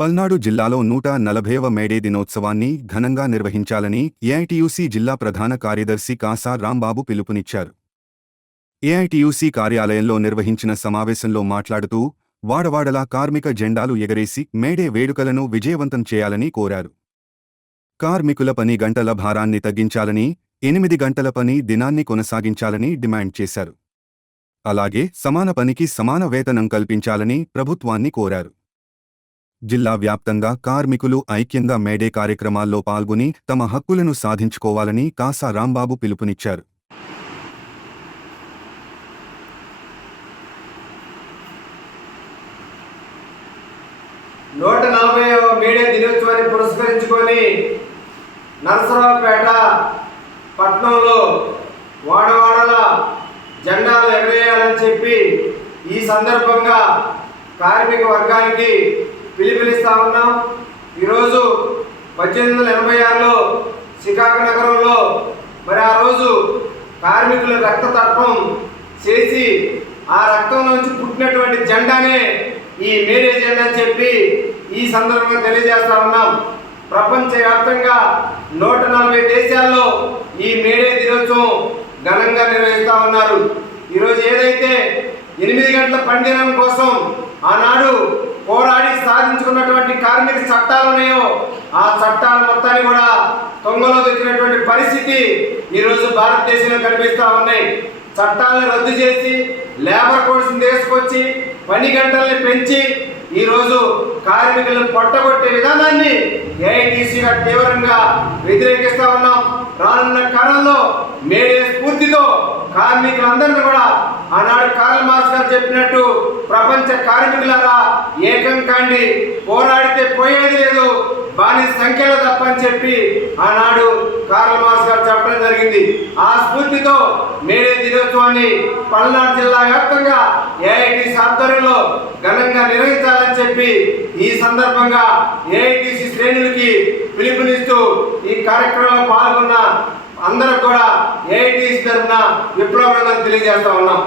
పల్నాడు జిల్లాలో 140వ మేడే దినోత్సవాన్ని ఘనంగా నిర్వహించాలని ఏఐటీయూసీ జిల్లా ప్రధాన కార్యదర్శి కాసా రాంబాబు పిలుపునిచ్చారు. ఏఐటీయూసీ కార్యాలయంలో నిర్వహించిన సమావేశంలో మాట్లాడుతూ వాడవాడలా కార్మిక జెండాలు ఎగరేసి మేడే వేడుకలను విజయవంతం చేయాలని కోరారు. కార్మికుల పని గంటల భారాన్ని తగ్గించాలని, 8 గంటల పని దినాన్ని కొనసాగించాలని డిమాండ్ చేశారు. అలాగే సమాన పనికి సమాన వేతనం కల్పించాలని ప్రభుత్వాన్ని కోరారు. జిల్లా వ్యాప్తంగా కార్మికులు ఐక్యంగా మేడే కార్యక్రమాల్లో పాల్గొని తమ హక్కులను సాధించుకోవాలని కాసా రాంబాబు పిలుపునిచ్చారు. మేడే దినోత్సవాన్ని పురస్కరించుకొని నరసరావుపేట పట్టణంలో వాడవాడల జెండాలు ఎగరేయాలని చెప్పి ఈ సందర్భంగా కార్మిక వర్గానికి పిలుపునిస్తా ఉన్నాం. ఈరోజు 1886లో చికాగో నగరంలో మరి ఆ రోజు కార్మికుల రక్తతర్పం చేసి ఆ రక్తం నుంచి పుట్టినటువంటి జెండానే ఈ మేడే జెండా అని చెప్పి ఈ సందర్భంగా తెలియజేస్తా ఉన్నాం. ప్రపంచవ్యాప్తంగా 140 దేశాల్లో ఈ మేడే దినోత్సవం ఘనంగా నిర్వహిస్తూ ఉన్నారు. ఈరోజు ఏదైతే 8 గంటల పనిదినం కోసం ఆనాడు పోరాడి సాధించుకున్నటువంటి కార్మిక చట్టాలు ఉన్నాయో ఆ చట్టాల మొత్తాన్ని కూడా తొంగలో తెచ్చినటువంటి పరిస్థితి ఈరోజు భారతదేశంలో కనిపిస్తూ ఉన్నాయి. చట్టాలను రద్దు చేసి లేబర్ కోడ్స్ని తీసుకొచ్చి పని గంటల్ని పెంచి ఈరోజు కార్మికులను పొట్టగొట్టే విధానాన్ని ఏఐటీసీగా తీవ్రంగా వ్యతిరేకిస్తూ ఉన్నాం. రానున్న కాలంలో మేడే స్ఫూర్తితో కార్మికులందరినీ కూడా ఆనాడు కార్ల్ మార్క్స్ గారు చెప్పినట్టు ప్రపంచ కార్మికులారా ఏకం కాండి, పోరాడితే పోయేది లేదు, బానిస సంఖ్యలో తప్పని చెప్పి ఆనాడు కార్ల్ మార్క్స్ గారు చెప్పడం జరిగింది. ఆ స్ఫూర్తితో మేడే దినోత్సవాన్ని పల్నాడు జిల్లా వ్యాప్తంగా ఏఐటీసీ ఆధ్వర్యంలో ఘనంగా నిర్వహించాలని చెప్పి ఈ సందర్భంగా ఏఐటీసీ శ్రేణులకి పిలుపునిస్తూ ఈ కార్యక్రమంలో పాల్గొన్న అందరూ కూడా ఏఐటీసీ తరఫున విప్లవాలను తెలియజేస్తా ఉన్నాం.